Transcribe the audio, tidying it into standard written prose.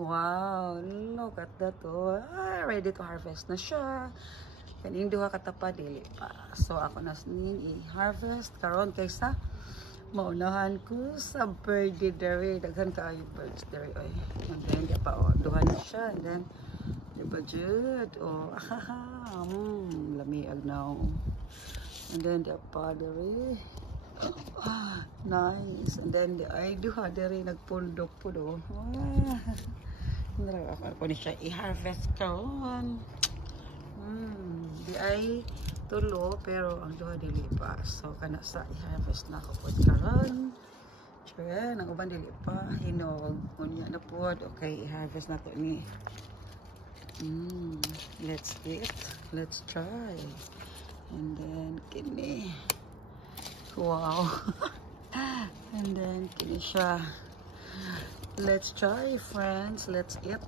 Wow, look at that. Oh, ready to harvest na siya. Kaning duha katapa dili pa. So ako na ning i-harvest karon kaysa maunahan ko sa birdie dere. Daghan kaayo birds dere oy. And then di pa duha na siya. And then di ba jud? Oh, lamiag na. And then di pa dere. Nice. And then the ay duha dere nagpundok po do. Ako ni siya i-harvest karon. Di ay tulo pero ang duha dili pa. So kana sa i-harvest na ko pod karon. Sure, nang uban dili pa hinog unya na pod. Okay, i-harvest na to ni. Let's eat. Let's try. And then kini. Wow. And then kini siya. Let's try, friends. Let's eat.